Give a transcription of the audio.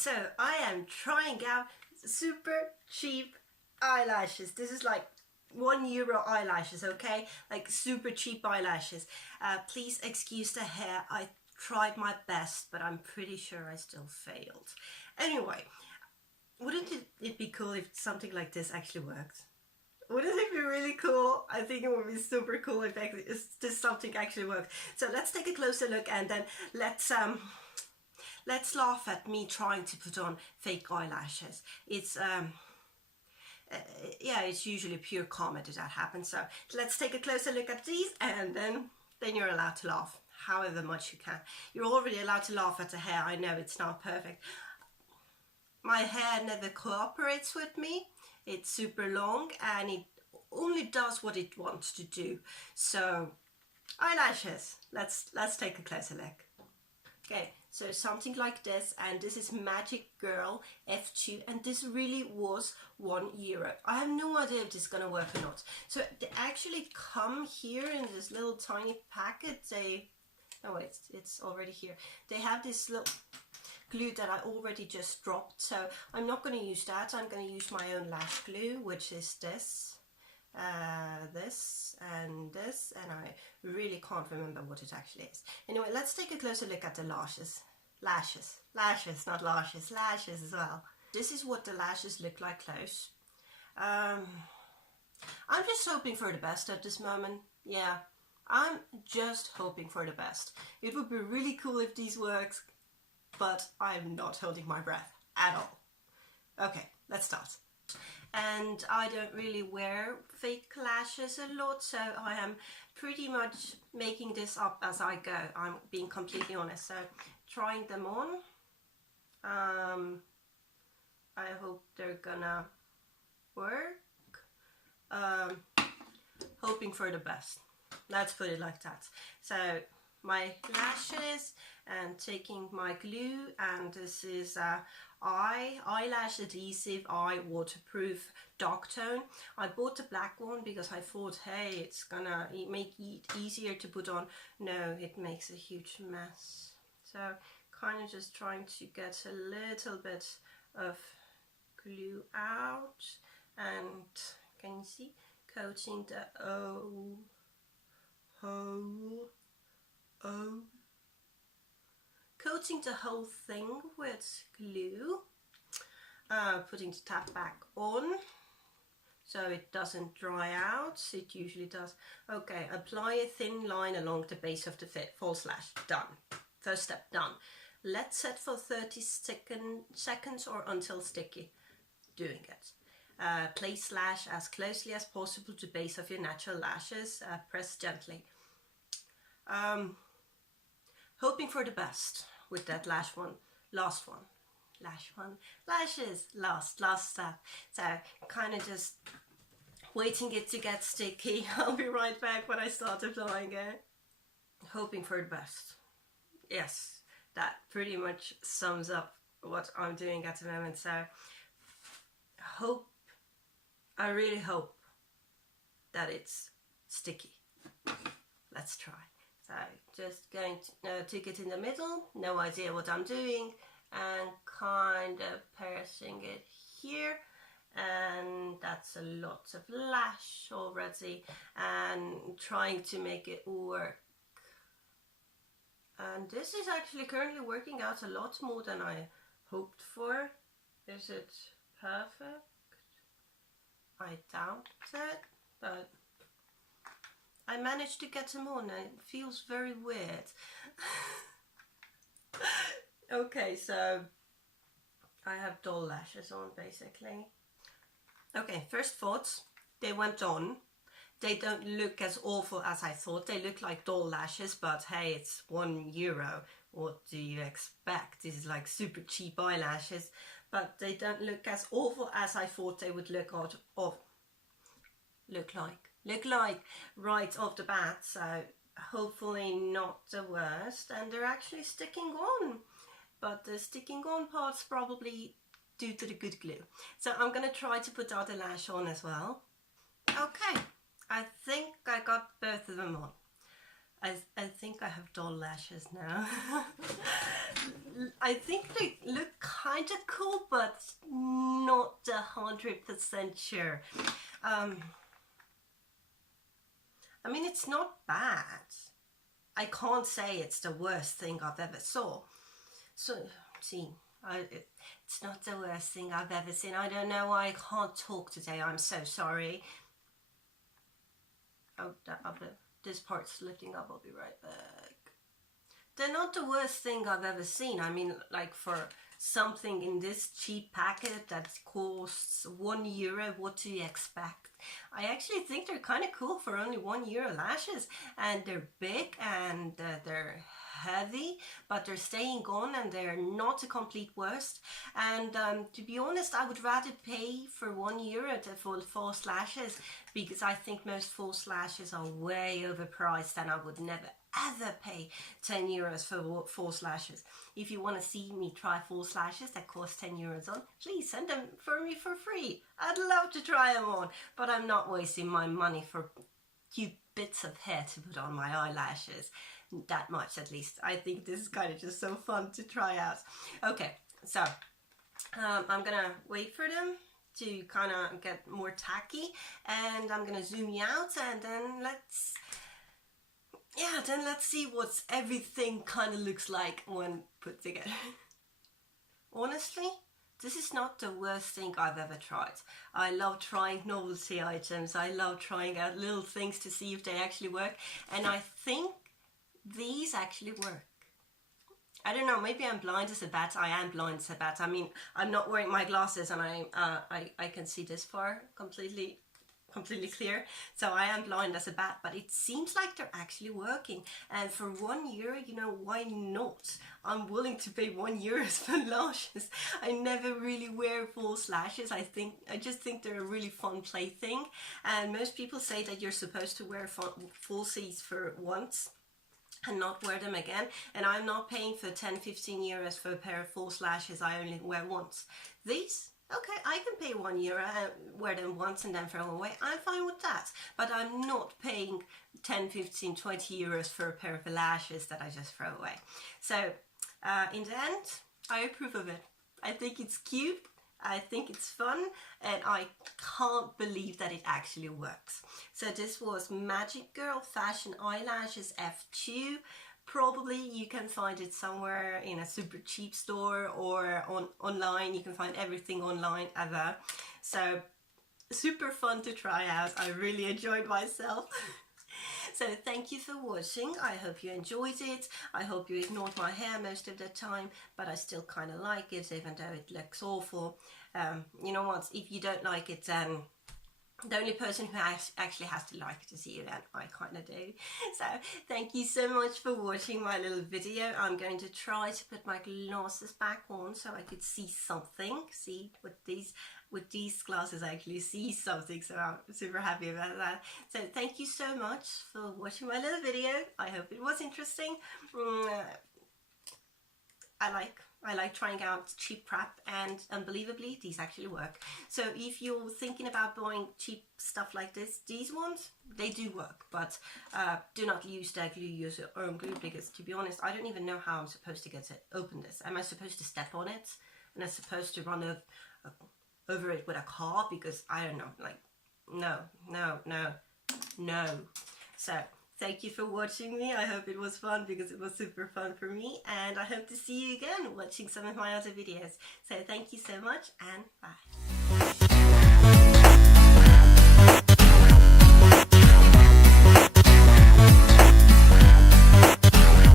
So I am trying out super cheap eyelashes. This is like €1 eyelashes, okay? Like super cheap eyelashes. Please excuse the hair. I tried my best, but I'm pretty sure I still failed. Anyway, wouldn't it be cool if something like this actually worked? Wouldn't it be really cool? I think it would be super cool if this something actually worked. So let's take a closer look, and then let's laugh at me trying to put on fake eyelashes. It's yeah, it's usually pure comedy that happens. So let's take a closer look at these, and then you're allowed to laugh however much you can. You're already allowed to laugh at the hair. I know it's not perfect. My hair never cooperates with me. It's super long and it only does what it wants to do. So eyelashes, let's take a closer look. Okay, so something like this, and this is Magic Girl F2, and this really was €1. I have no idea if this is gonna work or not. So they actually come here in this little tiny packet. Oh wait, it's already here. They have this little glue that I already just dropped, so I'm not going to use that. I'm going to use my own lash glue, which is this, this, and this, and I really can't remember what it actually is. Anyway, let's take a closer look at the lashes. Lashes, not lashes, lashes as well. This is what the lashes look like close. I'm just hoping for the best at this moment. Yeah, I'm just hoping for the best. It would be really cool if these works, but I'm not holding my breath at all. Okay, let's start. And I don't really wear fake lashes a lot, so I am pretty much making this up as I go. I'm being completely honest. So trying them on. I hope they're gonna work. Hoping for the best. Let's put it like that. So my lashes, and taking my glue, and this is eyelash adhesive eye waterproof dark tone. I bought the black one because I thought, hey, it's gonna make it easier to put on. No, it makes a huge mess. So kind of just trying to get a little bit of glue out, and can you see, coating the coating the whole thing with glue, putting the tap back on so it doesn't dry out. It usually does. Okay, apply a thin line along the base of the false lash. Done. First step done. Let's set for 30 seconds or until sticky. Doing it. Place lash as closely as possible to base of your natural lashes. Press gently. Hoping for the best with that last one, lashes, last step. So kind of just waiting it to get sticky. I'll be right back when I start applying it. Hoping for the best. Yes, that pretty much sums up what I'm doing at the moment. So I really hope that it's sticky. Let's try. So just going to take it in the middle, no idea what I'm doing, and kind of pressing it here, and that's a lot of lash already, and trying to make it work. And this is actually currently working out a lot more than I hoped for. Is it perfect? I doubt it, but I managed to get them on, and it feels very weird. Okay, so I have doll lashes on basically. Okay, first thoughts, they went on. They don't look as awful as I thought. They look like doll lashes, but hey, it's €1. What do you expect? This is like super cheap eyelashes, but they don't look as awful as I thought they would look like right off the bat. So hopefully not the worst, and they're actually sticking on, but the sticking on part's probably due to the good glue. So I'm gonna try to put the other lash on as well. Okay, I think I got both of them on. I think I have dull lashes now. I think they look kind of cool, but not 100% sure. I mean, it's not bad. I can't say it's the worst thing I've ever saw. So, see, it's not the worst thing I've ever seen. I don't know why I can't talk today. I'm so sorry. Oh, this part's lifting up. I'll be right back. They're not the worst thing I've ever seen. I mean, like for something in this cheap packet that costs €1, what do you expect? I actually think they're kind of cool for only €1 lashes, and they're big and they're heavy, but they're staying on and they're not a complete worst. And to be honest, I would rather pay for €1 for false lashes, because I think most false lashes are way overpriced, and I would never ever pay €10 for false lashes. If you want to see me try false lashes that cost €10 on, please send them for me for free. I'd love to try them on, but I'm not wasting my money for cute bits of hair to put on my eyelashes. That much, at least. I think this is kind of just so fun to try out. Okay, so I'm gonna wait for them to kind of get more tacky, and I'm gonna zoom you out, and then let's see what everything kind of looks like when put together. Honestly, this is not the worst thing I've ever tried. I love trying novelty items. I love trying out little things to see if they actually work, and I think these actually work. I don't know, maybe I'm blind as a bat. I am blind as a bat. I mean, I'm not wearing my glasses, and I can see this far completely clear, so I am blind as a bat, but it seems like they're actually working. And for €1, you know, why not? I'm willing to pay €1 for lashes. I never really wear false lashes. I just think they're a really fun plaything, and most people say that you're supposed to wear falsies for once and not wear them again, and I'm not paying for €10-15 for a pair of false lashes I only wear once. These, okay, I can pay €1 and wear them once and then throw them away. I'm fine with that, but I'm not paying 10, 15, 20 euros for a pair of lashes that I just throw away. So in the end, I approve of it. I think it's cute, I think it's fun, and I can't believe that it actually works. So this was Magic Girl Fashion Eyelashes F2. Probably you can find it somewhere in a super cheap store or online. You can find everything online ever. So super fun to try out. I really enjoyed myself. So thank you for watching. I hope you enjoyed it. I hope you ignored my hair most of the time, but I still kind of like it, even though it looks awful. You know what, if you don't like it, then the only person who actually has to like it is you, and I kind of do. So thank you so much for watching my little video. I'm going to try to put my glasses back on so I could see something. See, with these glasses I actually see something, so I'm super happy about that. So thank you so much for watching my little video. I hope it was interesting. I like trying out cheap crap, and unbelievably these actually work. So if you're thinking about buying cheap stuff like this, these ones, they do work, but do not use that glue, use your own glue, because to be honest, I don't even know how I'm supposed to get to open this. Am I supposed to step on it? And I'm supposed to run over it with a car? Because I don't know, like, no. So thank you for watching me. I hope it was fun, because it was super fun for me, and I hope to see you again watching some of my other videos. So thank you so much, and bye.